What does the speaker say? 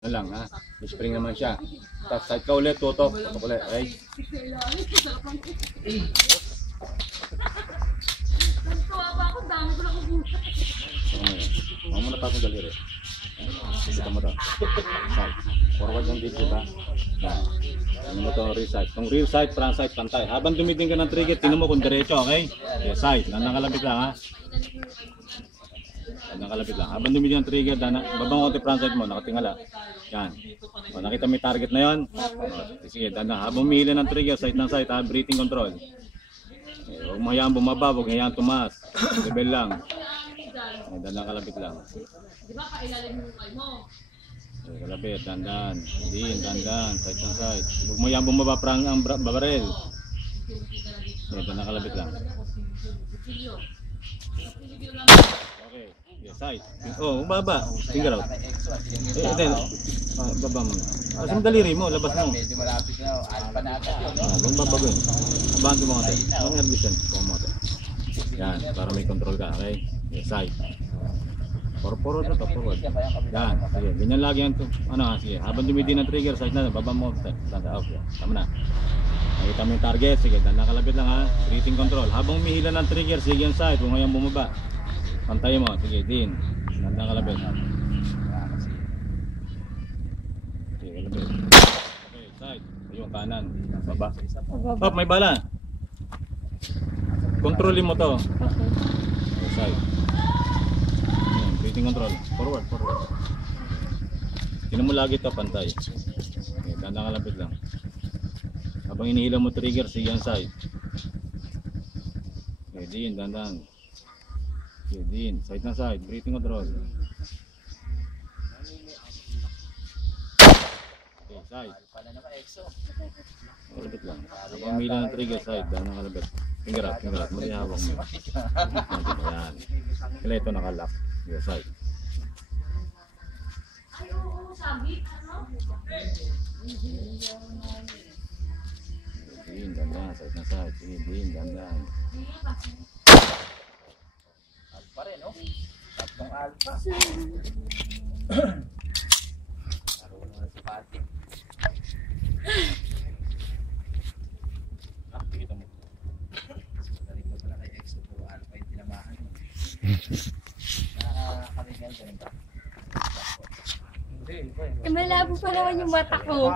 Ano lang ha, spring naman siya. Tapos side ka ulit, tutok ulit, okay? Huwag mo na tapong daliri. Sisita mo to. Side. Forward yung dito ba? Ano mo to, rear side. Itong rear side, front side, pantay. Habang dumiting ka ng trigger, tinan mo kung diretso, okay? Okay, side. Nakalapit lang ha. Nakalapit lang. Habang dumiting ang trigger, babang konti front side mo, nakatingala. Yan. O, nakita mo yung target na yun? O, sige, habang umihila ng trigger, side ng side, breathing control. Huwag mo hayaan bumaba, huwag hayaan tumaas. Level lang. Dandan kalapit lang. Di ba kailalim yung kamay mo? Kalapit, dandan. Din, dandan, side ng side. Huwag mo hayaan bumaba, prang ang babarel. Dandan kalapit lang. Okay, yeah, side. Oh, baba. Finger out. Baba mo. Asang daliri mo, labas mo. Medyo malapit na, alpa na ata. Huwag babago yun. Abanto mo kasi. Huwag nervous yan. Huwag mo kasi. Yan, para may control ka, okay? Yeah, side. Forward na to, forward. Yan, sige. Ganyan lagi yan to. Ano, sige. Habang dumidi ng trigger, side na, baba mo. Tanda, off yan. Tama na. Nakita mo yung target, sige. Tanda kalapit lang ha. Breathing control. Habang umihila ng trigger, sige yung side. Kung ngayon bumaba. Pantay mo, sige, din. Tanda kalapit. Sige, kalapit. Okay, side. Yung kanan. Baba. Oh, may bala. Kontrolin mo to. Okay, side. Breathing control. Forward, forward. Tinan mo lagi ito, pantay. Okay, tanda kalapit lang. Habang inihila mo trigger, sige ang side. Okay, din, dandan. Okay, din, side na side, breathing control. Okay, side. Kalapit lang. Habang inihila ng trigger, side, dandan kalapit. Finger out, muli hawak mo. Yan. Kaya ito nakalock. Okay, side. Ay, oo, sabi, ano? Din, dandan, side na side. Sige, din, dandan. Alpa rin, no? Tatlong alpa. Marunong na si Pati. Kita mo. Nalikod pala kay Exo, puro alpa yung tinamahan mo. Nakakaringan ka rin ba? Hindi, Malabo pa naman yung mata ko.